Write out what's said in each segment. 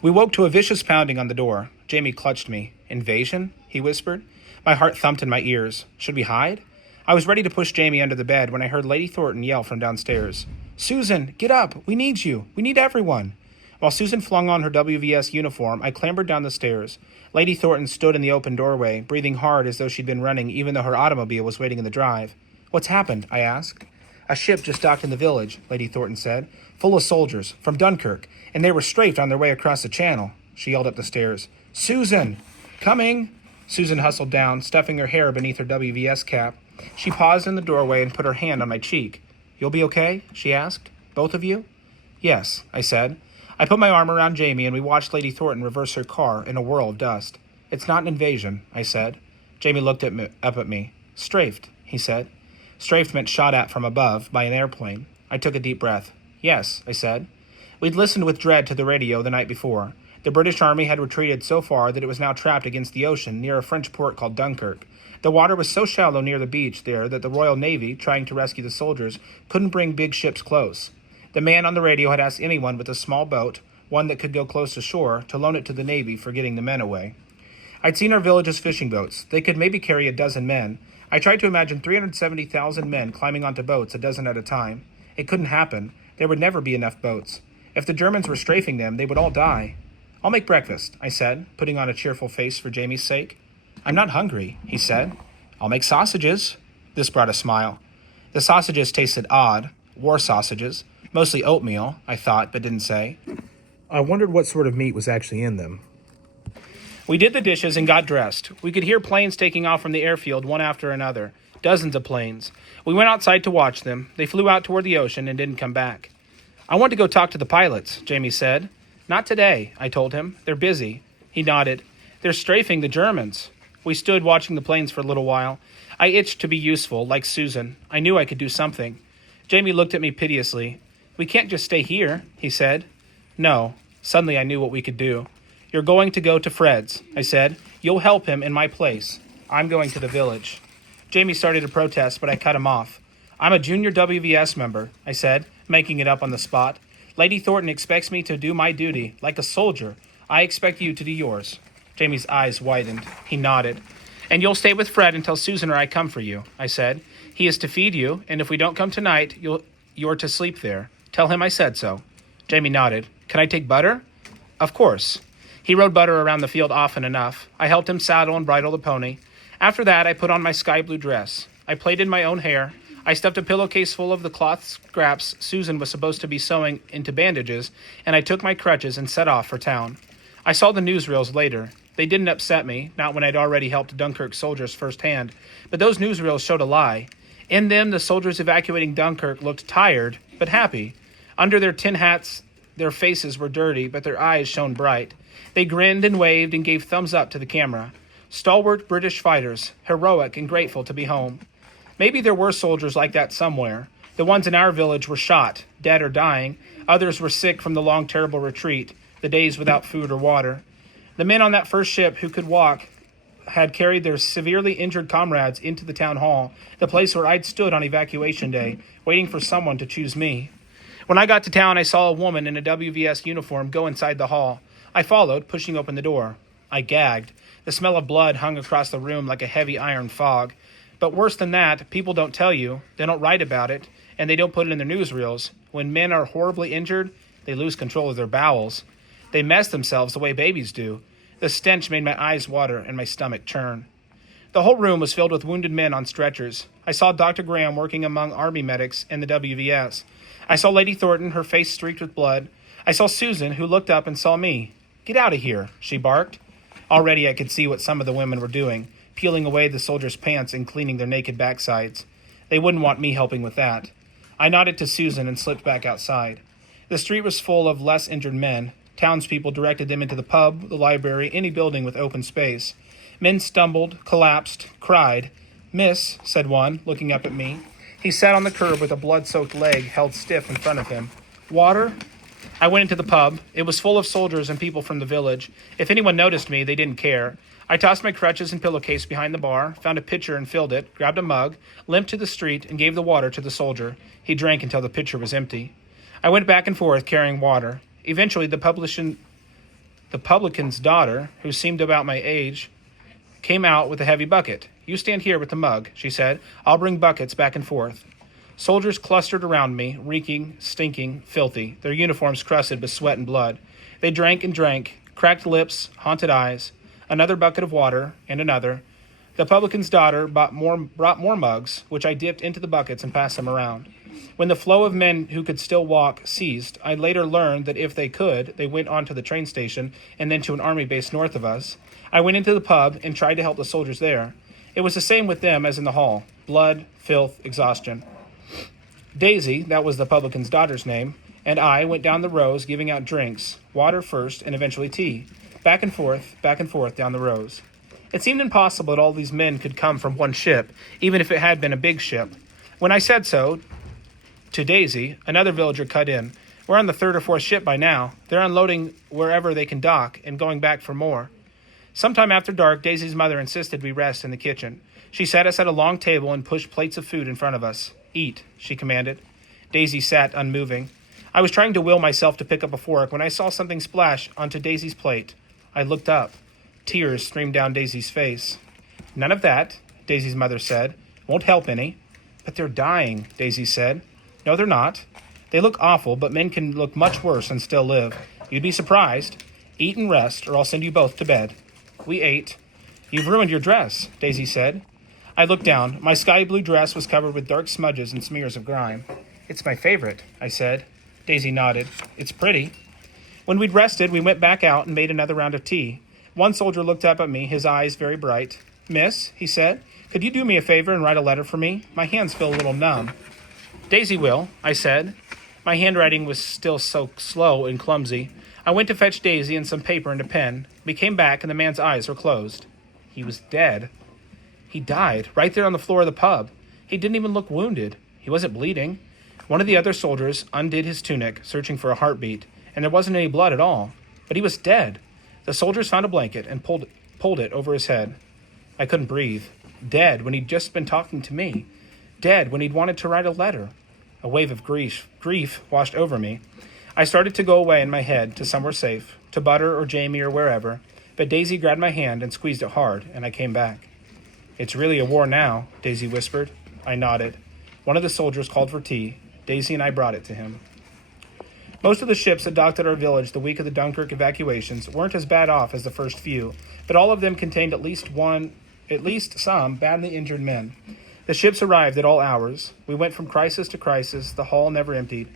We woke to a vicious pounding on the door. Jamie clutched me. "Invasion?" he whispered. My heart thumped in my ears. Should we hide? I was ready to push Jamie under the bed when I heard Lady Thornton yell from downstairs. "Susan, get up! We need you! We need everyone!" While Susan flung on her WVS uniform, I clambered down the stairs. Lady Thornton stood in the open doorway, breathing hard as though she'd been running even though her automobile was waiting in the drive. "What's happened?" I asked. "A ship just docked in the village," Lady Thornton said, "full of soldiers, from Dunkirk, and they were strafed on their way across the channel." She yelled up the stairs. "Susan! Coming!" Susan hustled down, stuffing her hair beneath her WVS cap. She paused in the doorway and put her hand on my cheek. "You'll be okay?" she asked. "Both of you?" "Yes," I said. I put my arm around Jamie and we watched Lady Thornton reverse her car in a whirl of dust. "It's not an invasion," I said. Jamie looked up at me. "Strafed," he said. Strafed meant shot at from above by an airplane. I took a deep breath. "Yes," I said. We'd listened with dread to the radio the night before. The British Army had retreated so far that it was now trapped against the ocean near a French port called Dunkirk. The water was so shallow near the beach there that the Royal Navy, trying to rescue the soldiers, couldn't bring big ships close. The man on the radio had asked anyone with a small boat, one that could go close to shore, to loan it to the Navy for getting the men away. I'd seen our village's fishing boats. They could maybe carry a dozen men. I tried to imagine 370,000 men climbing onto boats a dozen at a time. It couldn't happen. There would never be enough boats. If the Germans were strafing them, they would all die. "I'll make breakfast," I said, putting on a cheerful face for Jamie's sake. "I'm not hungry," he said. "I'll make sausages." This brought a smile. The sausages tasted odd. War sausages. Mostly oatmeal, I thought, but didn't say. I wondered what sort of meat was actually in them. We did the dishes and got dressed. We could hear planes taking off from the airfield one after another. Dozens of planes. We went outside to watch them. They flew out toward the ocean and didn't come back. "I want to go talk to the pilots," Jamie said. "Not today," I told him. "They're busy." He nodded. "They're strafing the Germans." We stood watching the planes for a little while. I itched to be useful, like Susan. I knew I could do something. Jamie looked at me piteously. "We can't just stay here," he said. "No." Suddenly I knew what we could do. "You're going to go to Fred's," I said. "You'll help him in my place. I'm going to the village." Jamie started to protest, but I cut him off. "I'm a junior WVS member," I said, making it up on the spot. "Lady Thornton expects me to do my duty, like a soldier. I expect you to do yours." Jamie's eyes widened. He nodded. "And you'll stay with Fred until Susan or I come for you," I said. "He is to feed you, and if we don't come tonight, you're to sleep there. Tell him I said so." Jamie nodded. "Can I take Butter?" "Of course." He rode Butter around the field often enough. I helped him saddle and bridle the pony. After that, I put on my sky blue dress. I plaited my own hair. I stuffed a pillowcase full of the cloth scraps Susan was supposed to be sewing into bandages, and I took my crutches and set off for town. I saw the newsreels later. They didn't upset me, not when I'd already helped Dunkirk soldiers firsthand, but those newsreels showed a lie. In them, the soldiers evacuating Dunkirk looked tired, but happy. Under their tin hats, their faces were dirty, but their eyes shone bright. They grinned and waved and gave thumbs up to the camera. Stalwart British fighters, heroic and grateful to be home. Maybe there were soldiers like that somewhere. The ones in our village were shot, dead or dying. Others were sick from the long, terrible retreat, the days without food or water. The men on that first ship who could walk had carried their severely injured comrades into the town hall, the place where I'd stood on evacuation day, waiting for someone to choose me. When I got to town, I saw a woman in a WVS uniform go inside the hall. I followed, pushing open the door. I gagged. The smell of blood hung across the room like a heavy iron fog. But worse than that, people don't tell you, they don't write about it, and they don't put it in their newsreels. When men are horribly injured, they lose control of their bowels. They mess themselves the way babies do. The stench made my eyes water and my stomach churn. The whole room was filled with wounded men on stretchers. I saw Dr. Graham working among army medics in the WVS. I saw Lady Thornton, her face streaked with blood. I saw Susan, who looked up and saw me. "Get out of here," she barked. Already I could see what some of the women were doing, peeling away the soldiers' pants and cleaning their naked backsides. They wouldn't want me helping with that. I nodded to Susan and slipped back outside. The street was full of less injured men. Townspeople directed them into the pub, the library, any building with open space. Men stumbled, collapsed, cried. "Miss," said one, looking up at me. He sat on the curb with a blood-soaked leg held stiff in front of him. "Water?" I went into the pub. It was full of soldiers and people from the village. If anyone noticed me, they didn't care. I tossed my crutches and pillowcase behind the bar, found a pitcher and filled it, grabbed a mug, limped to the street, and gave the water to the soldier. He drank until the pitcher was empty. I went back and forth carrying water. Eventually, the The publican's daughter, who seemed about my age, came out with a heavy bucket. You stand here with the mug, she said. I'll bring buckets back and forth. Soldiers clustered around me, reeking, stinking, filthy, their uniforms crusted with sweat and blood. They drank and drank, cracked lips, haunted eyes, another bucket of water, and another. The publican's daughter brought more mugs, which I dipped into the buckets and passed them around. When the flow of men who could still walk ceased, I later learned that if they could, they went on to the train station and then to an army base north of us. I went into the pub and tried to help the soldiers there. It was the same with them as in the hall. Blood, filth, exhaustion. Daisy, that was the publican's daughter's name, and I went down the rows giving out drinks, water first and eventually tea, back and forth down the rows. It seemed impossible that all these men could come from one ship, even if it had been a big ship. When I said so to Daisy, another villager cut in. We're on the third or fourth ship by now. They're unloading wherever they can dock and going back for more. Sometime after dark, Daisy's mother insisted we rest in the kitchen. She sat us at a long table and pushed plates of food in front of us. Eat, she commanded. Daisy sat unmoving. I was trying to will myself to pick up a fork when I saw something splash onto Daisy's plate. I looked up. Tears streamed down Daisy's face. None of that, Daisy's mother said. Won't help any. But they're dying, Daisy said. No, they're not. They look awful, but men can look much worse and still live. You'd be surprised. Eat and rest, or I'll send you both to bed. We ate. You've ruined your dress, Daisy said. I looked down. My sky blue dress was covered with dark smudges and smears of grime. It's my favorite, I said. Daisy nodded. It's pretty. When we'd rested, we went back out and made another round of tea. One soldier looked up at me, his eyes very bright. Miss, he said, could you do me a favor and write a letter for me? My hands feel a little numb. Daisy will, I said. My handwriting was still so slow and clumsy. I went to fetch Daisy and some paper and a pen. We came back and the man's eyes were closed. He was dead. He died right there on the floor of the pub. He didn't even look wounded. He wasn't bleeding. One of the other soldiers undid his tunic, searching for a heartbeat, and there wasn't any blood at all. But he was dead. The soldiers found a blanket and pulled it over his head. I couldn't breathe. Dead when he'd just been talking to me. Dead when he'd wanted to write a letter. A wave of grief washed over me. I started to go away in my head to somewhere safe, to Butter or Jamie or wherever, but Daisy grabbed my hand and squeezed it hard, and I came back. It's really a war now, Daisy whispered. I nodded. One of the soldiers called for tea. Daisy and I brought it to him. Most of the ships that docked at our village the week of the Dunkirk evacuations weren't as bad off as the first few, but all of them contained at least some badly injured men. The ships arrived at all hours. We went from crisis to crisis. The hull never emptied.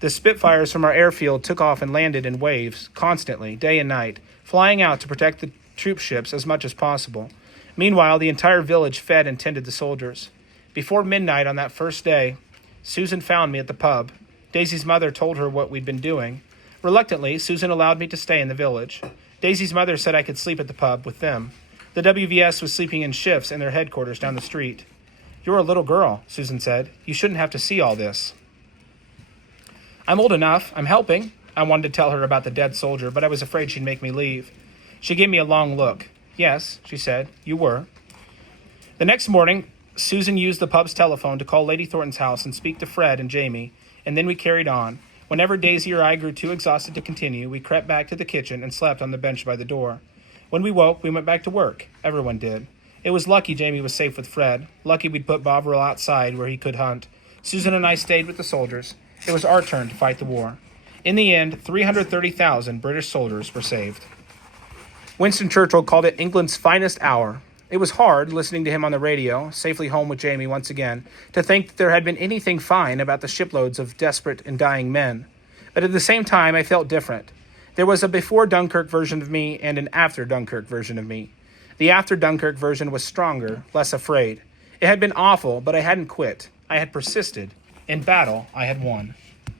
The Spitfires from our airfield took off and landed in waves, constantly, day and night, flying out to protect the troop ships as much as possible. Meanwhile, the entire village fed and tended the soldiers. Before midnight on that first day, Susan found me at the pub. Daisy's mother told her what we'd been doing. Reluctantly, Susan allowed me to stay in the village. Daisy's mother said I could sleep at the pub with them. The WVS was sleeping in shifts in their headquarters down the street. You're a little girl, Susan said. You shouldn't have to see all this. I'm old enough. I'm helping. I wanted to tell her about the dead soldier, but I was afraid she'd make me leave. She gave me a long look. Yes, she said, you were. The next morning, Susan used the pub's telephone to call Lady Thornton's house and speak to Fred and Jamie, and then we carried on. Whenever Daisy or I grew too exhausted to continue, we crept back to the kitchen and slept on the bench by the door. When we woke, we went back to work. Everyone did. It was lucky Jamie was safe with Fred. Lucky we'd put Bovril outside where he could hunt. Susan and I stayed with the soldiers. It was our turn to fight the war. In the end, 330,000 British soldiers were saved. Winston Churchill called it England's finest hour. It was hard, listening to him on the radio, safely home with Jamie once again, to think that there had been anything fine about the shiploads of desperate and dying men. But at the same time, I felt different. There was a before Dunkirk version of me and an after Dunkirk version of me. The after Dunkirk version was stronger, less afraid. It had been awful, but I hadn't quit. I had persisted. In battle, I had won.